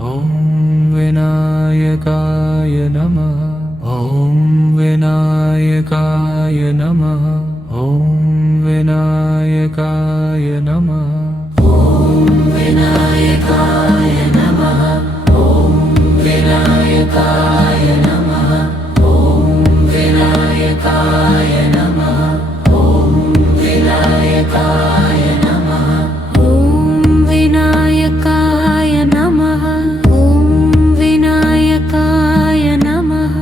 ॐ विनायकाय नमः। ॐ विनायकाय नमः। ॐ विनायकाय नमः। ॐ विनायकाय नमः। ॐ विनायकाय नमः। ॐ विनायकाय नमः। ॐ विनायकाय नमः। ॐ विनायकाय नमः। ॐ विनायकाय नमः। ॐ विनायकाय नमः।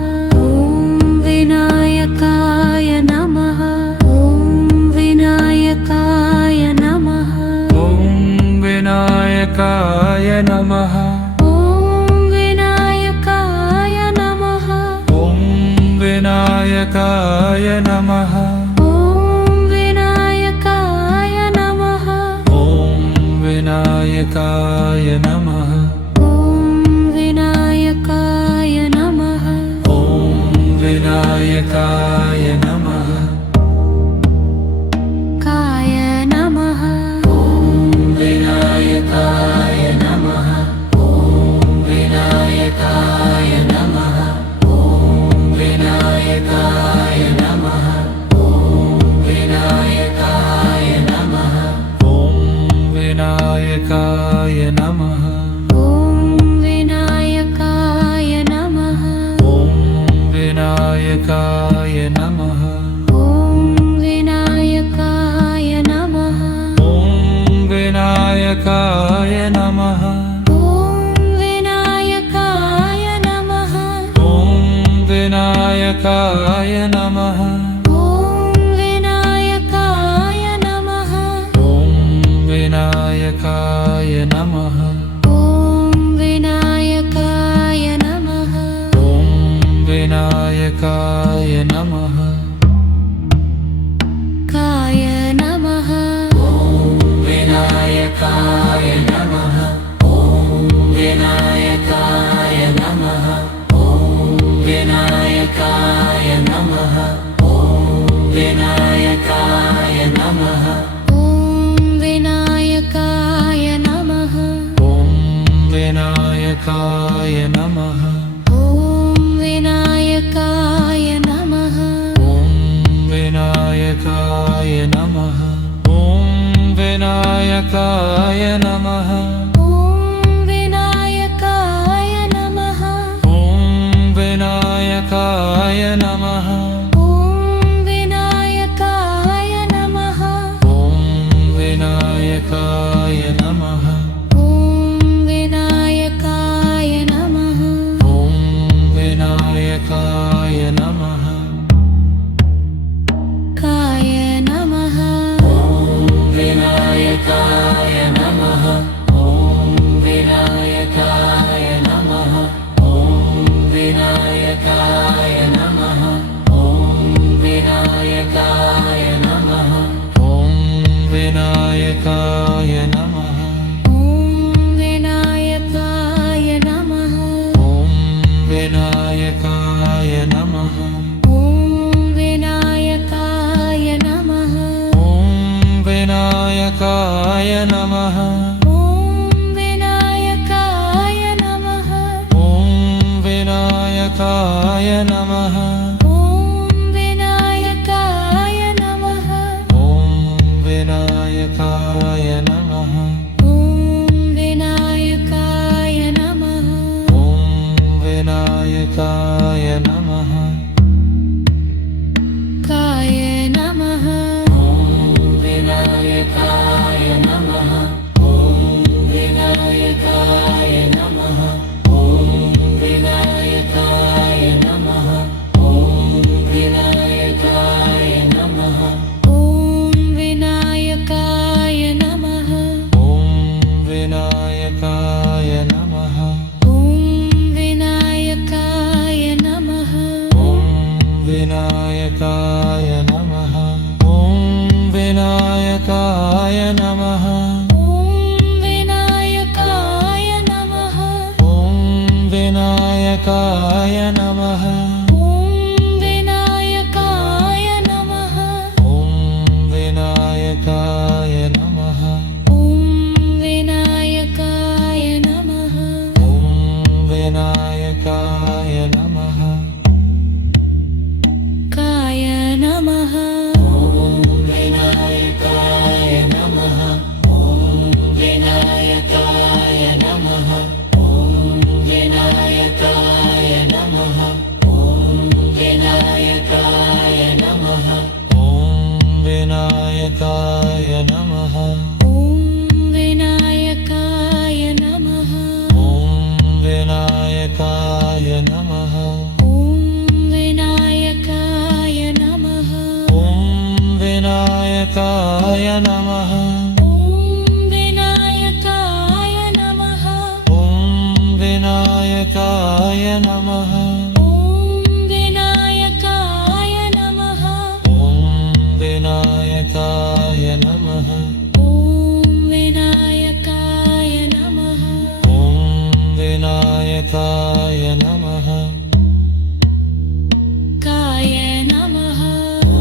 ॐ विनायकाय नमः। ॐ विनायकाय नमः। ॐ विनायकाय नमः। ॐ विनायकाय नमः। ॐ विनायकाय नमः। ॐ विनायकाय नमः। ॐ विनायकाय नमः। ॐ विनायकाय नमः। काय नमः। ॐ विनायकाय नमः। ॐ विनायकाय नमः। ॐ विनायकाय नमः। ॐ विनायकाय नमः। ॐ विनायकाय नमः। ॐ विनायकाय नमः। ॐ विनायकाय नमः। ॐ विनायकाय नमः। ॐ विनायकाय नमः। ॐ विनायकाय नमः। ॐ विनायकाय नमः। ॐ विनायकाय नमः। ॐ विनायकाय नमः। ॐ विनायकाय नमः। ॐ विनायकाय नमः। काय नमः। ॐ विनायकाय नमः। ॐ विनायकाय नमः। ॐ विनायकाय नमः। ॐ विनायकाय नमः। ॐ विनायकाय नमः। ॐ विनायकाय नमः। ॐ विनायकाय नमः। ॐ विनायकाय नमः। ॐ विनायकाय नमः। ॐ विनायकाय नमः। ॐ विनायकाय नमः। ॐ विनायकाय नमः। ॐ विनायकाय नमः। ॐ विनायकाय नमः। ॐ विनायकाय नमः। काय नमः। ॐ विनायकाय नमः। ॐ विनायकाय नमः। ॐ विनायकाय नमः। ॐ विनायकाय नमः। ॐ विनायकाय नमः। ॐ विनायकाय नमः। ॐ विनायकाय नमः। ॐ विनायकाय नमः। ॐ विनायकाय नमः। ॐ विनायकाय नमः। ॐ विनायकाय नमः। ॐ विनायकाय नमः। ॐ विनायकाय नमः। ॐ विनायकाय नमः। ॐ विनायकाय नमः। काय नमः। ॐ विनायकाय नमः। ॐ विनायकाय नमः। ॐ विनायकाय नमः। ॐ विनायकाय नमः। ॐ विनायकाय नमः। ॐ विनायकाय नमः। ॐ विनायकाय नमः। ॐ विनायकाय नमः। ॐ विनायकाय नमः। ॐ विनायकाय नमः। ॐ विनायकाय नमः। ॐ विनायकाय नमः। ॐ विनायकाय नमः। ॐ विनायकाय नमः। ॐ विनायकाय नमः ॐ विनायकाय नमः ॐ विनायकाय नमः ॐ विनायकाय नमः ॐ विनायकाय नमः ॐ विनायकाय नमः ॐ विनायकाय नमः ॐ विनायकाय नमः ॐ विनायकाय नमः ॐ विनायकाय नमः ॐ विनायकाय नमः ॐ विनायकाय नमः ॐ विनायकाय नमः काय नमः ॐ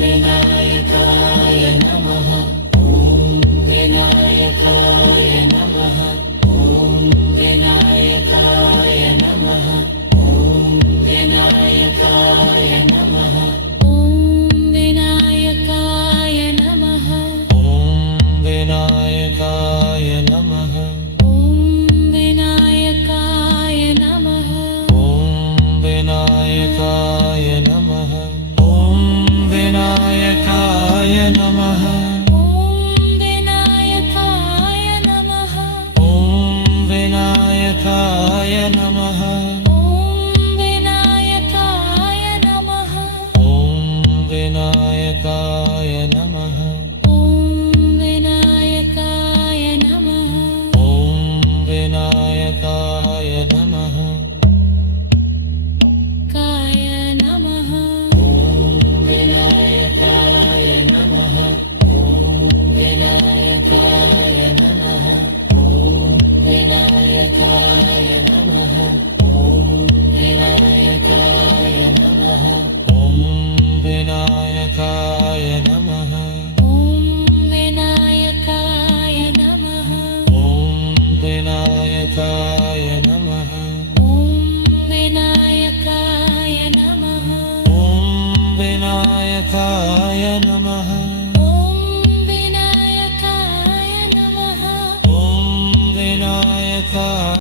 विनायकाय नमः ॐ विनायकाय नमः ॐ विनायकाय नमः ॐ विनायकाय नमः ॐ विनायकाय नमः ॐ विनायकाय नमः ॐ विनायकाय नमः ॐ विनायकाय नमः ॐ विनायकाय नमः ॐ विनायकाय नमः ॐ विनायकाय नमः ॐ विनायकाय नमः ॐ विनायकाय नमः ॐ विनायकाय नमः ॐ विनायकाय नमः काय नमः ॐ विनायकाय नमः ॐ विनायकाय नमः ॐ विनायकाय नमः ॐ विनायकाय नमः ॐ विनायकाय नमः ॐ विनायकाय नमः ॐ विनायकाय नमः ॐ विनायकाय नमः ॐ विनायकाय नमः